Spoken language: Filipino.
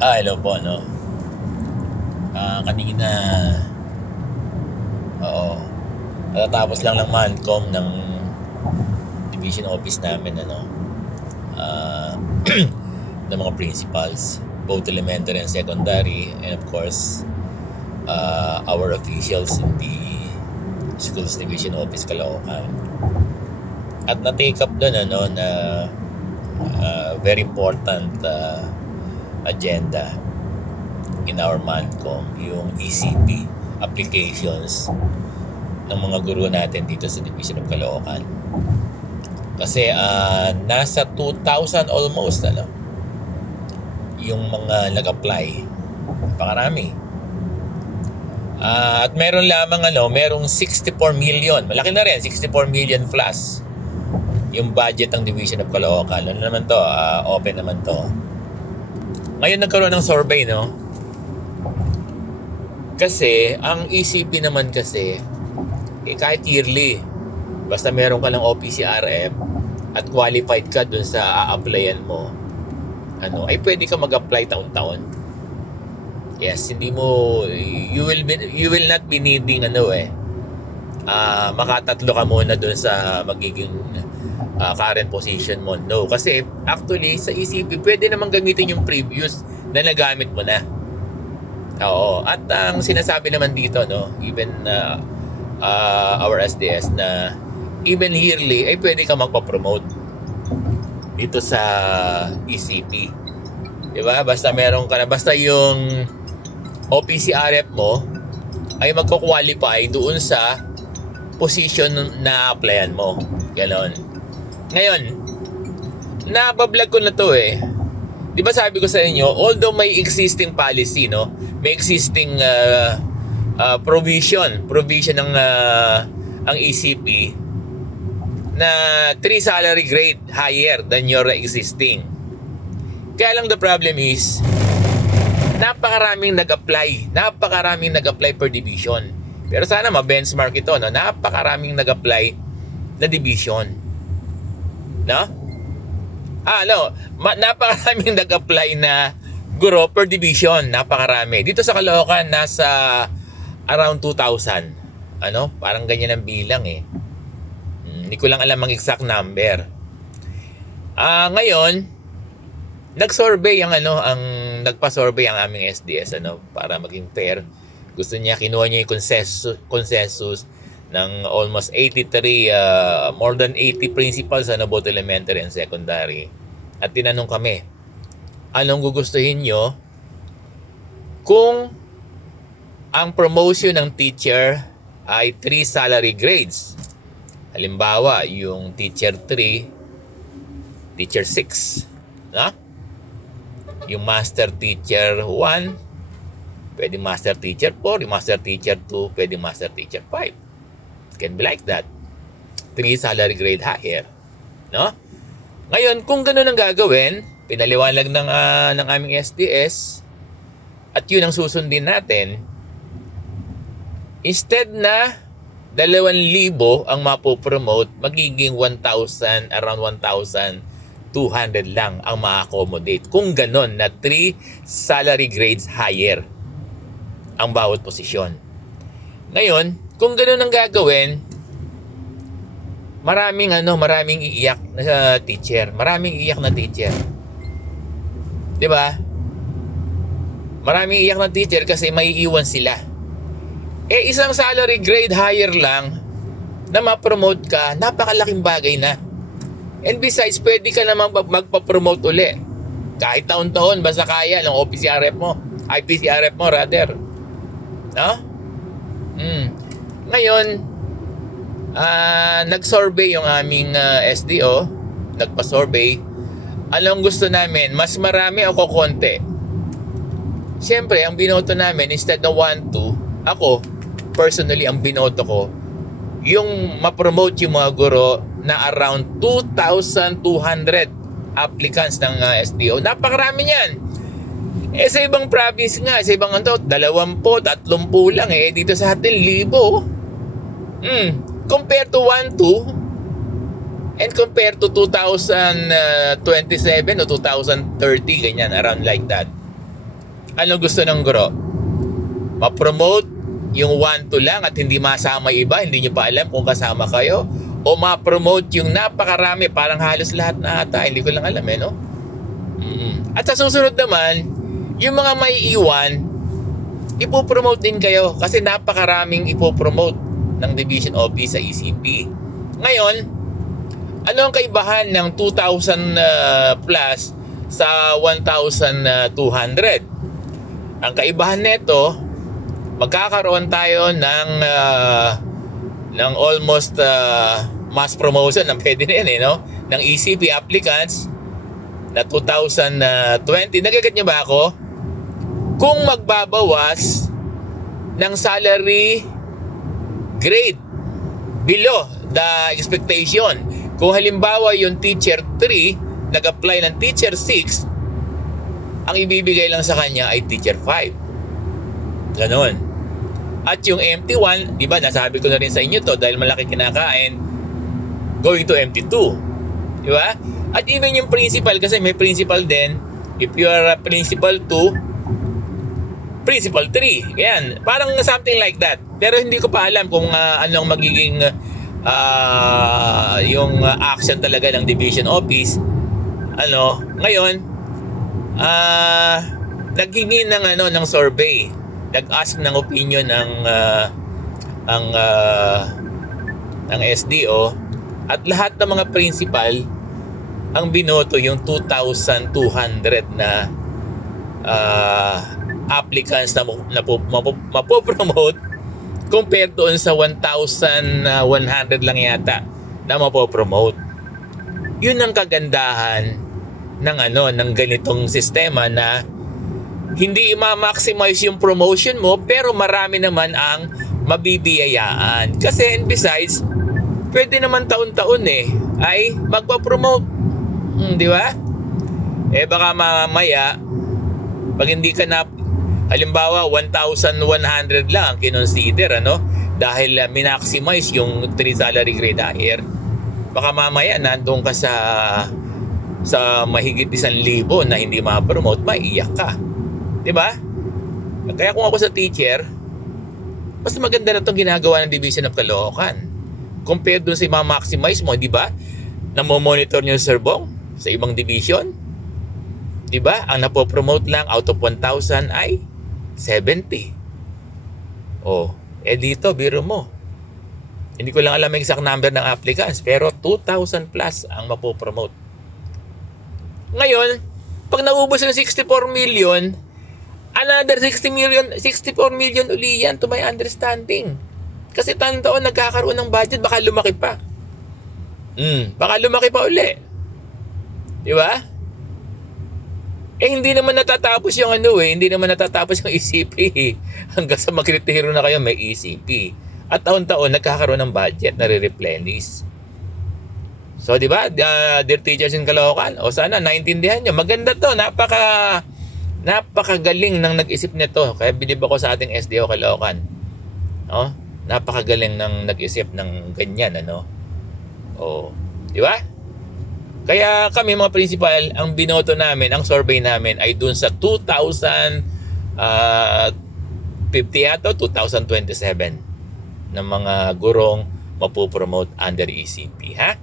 Hello po, no? Kanina, oo, katatapos lang ng Mancom ng division office namin, ah, ng mga principals, both elementary and secondary, and of course, our officials in the schools division office Caloocan. At na-take up doon, na very important agenda in our Mancom, yung ECP applications ng mga guro natin dito sa Division of Caloocan. Kasi nasa 2,000 almost yung mga nag-apply. Napakarami. At meron lamang merong 64 million. Malaki na rin, 64 million plus yung budget ng Division of Caloocan. Ano naman to? Open naman to. Ngayon nagkaroon ng survey, no? Kasi ang ECP naman kasi kahit yearly, basta meron ka ng OPCRF at qualified ka dun sa a-applyan mo, ay pwede ka mag-apply taon-taon. Yes, hindi mo you will not be needing makatatlo ka muna dun sa magiging current position mo. No, kasi actually sa ECP pwede namang gamitin yung previous na nagamit mo na. Oo, at ang sinasabi naman dito, no, even our SDS na even yearly ay pwede ka magpa-promote dito sa ECP. 'Di ba? Basta meron ka na, basta yung OPCRF mo ay magko-qualify doon sa position na applyan mo. Ganon. Ngayon, nabablog ko na to Di ba sabi ko sa inyo, although may existing policy, no, may existing provision ng ang ECP na 3 salary grade higher than your existing. Kaya lang the problem is, napakaraming nag-apply per division. Pero sana ma-benchmark ito, no? Napakaraming nag-apply na division. No? Napakaraming nag-apply na guro per division. Napakarami. Dito sa Caloocan, nasa around 2,000. Parang ganyan ang bilang Hindi ko lang alam ang exact number. Ngayon, nag-survey nagpa-survey ang aming SDS para maging fair. Gusto niya, kinuha niya yung consensus ng almost 83 more than 80 principals both elementary and secondary. At tinanong kami, anong gugustuhin nyo kung ang promotion ng teacher ay 3 salary grades? Halimbawa, yung teacher 3, teacher 6, no? Yung master teacher 1, pwede master teacher 4, yung master teacher 2, pwede master teacher 5. It can be like that. 3 salary grade higher, no? Ngayon, kung gano'n ang gagawin, pinaliwanag ng aming SDS, at yun ang susundin natin, instead na 2,000 ang mapopromote, magiging 1,000, around 1,200 lang ang ma-accommodate. Kung ganon na 3 salary grades higher ang bawat posisyon. Ngayon, kung ganon ang gagawin, maraming iiyak na teacher. Maraming iiyak na teacher. 'Di ba? Maraming iiyak na teacher kasi maiiwan sila. Isang salary grade higher lang na ma-promote ka, napakalaking bagay na. And besides, pwede ka namang magpa-promote uli. Kahit taon-taon, basta kaya ng OPCRF mo. IPCRF mo, rather. No? Ngayon, nag-survey yung aming SDO. Nagpa-survey. Anong gusto namin? Mas marami o konti? Siyempre, ang binoto namin, instead na 1-2, ako, personally, ang binoto ko, yung ma-promote yung mga guro na around 2,200 applicants ng SDO. Napakarami niyan. Sa ibang province nga, sa ibang 20, 30 lang dito sa atin, 1,000. Compared to 1,2 and compared to 2027 o 2030, ganyan, around like that. Ano gusto ng guro? Ma-promote yung 1-2 lang at hindi masama iba, hindi nyo pa alam kung kasama kayo, o ma-promote yung napakarami, parang halos lahat na ata, hindi ko lang alam no? At sa susunod naman, yung mga may iwan, ipopromote din kayo kasi napakaraming ipopromote ng Division Office sa ECP. Ngayon, ano ang kaibahan ng 2,000 plus sa 1,200? Ang kaibahan nito, magkakaroon tayo ng almost mass promotion ng pwede na yan no? Ng ECP applicants na 2020. Nagagat niyo ba ako? Kung magbabawas ng salary grade below the expectation. Kung halimbawa yung teacher 3 nag-apply ng teacher 6, ang ibibigay lang sa kanya ay teacher 5. Ganon. At yung MT1, di ba, nasabi ko na rin sa inyo to dahil malaki kinakain, going to MT2. Di ba? At even yung principal, kasi may principal din, if you are a principal 2, principal 3. Yan. Parang something like that. Pero hindi ko pa alam kung anong magiging yung action talaga ng division office. Ngayon, naghingi ng survey. Nag-ask ng opinion ng SDO at lahat ng mga principal ang binoto yung 2,200 na applicants na mapopromote compared doon sa 1,100 lang yata na mapopromote. Yun ang kagandahan ng ganitong sistema na hindi ma-maximize yung promotion mo pero marami naman ang mabibiyayaan. Kasi and besides, pwede naman taon-taon ay magpa-promote. Di ba? Baka mamaya pag hindi ka na halimbawa 1,100 lang ang kinonsider dahil minaximize yung 3 salary grade higher, baka mamaya nandun ka sa mahigit 1,000 na hindi ma-promote, maiyak ka. Diba? Kaya kung ako sa teacher, mas maganda na itong ginagawa ng Division of Caloocan compared dun sa ma-maximize mo, diba? Namo-monitor nyo Sir Bong sa ibang division, diba? Ang napopromote lang out of 1,000 ay 70. Dito, biro mo. Hindi ko lang alam ang exact number ng applicants, pero 2,000 plus ang mapopromote. Ngayon, pag naubos ng 64 million, another 64 million uli yan to my understanding. Kasi taon-taon nagkakaroon ng budget, baka lumaki pa. Baka lumaki pa uli. Di ba? Hindi naman natatapos yung hindi naman natatapos yung ECP. Hanggang sa mag-retiro na kayo, may ECP. At taon-taon, nagkakaroon ng budget na re-replenish. So, di ba, dear teachers in Caloocan, sana naintindihan nyo. Maganda to, napakagaling ng nag-isip nito. Kaya bilib ako sa ating SDO Caloocan. Napakagaling ng nag-isip ng ganyan, di ba? Kaya kami mga principal, ang binoto namin, ang survey namin ay dun sa 2050 ato, 2027 ng mga gurong mapopromote under ECP, ha?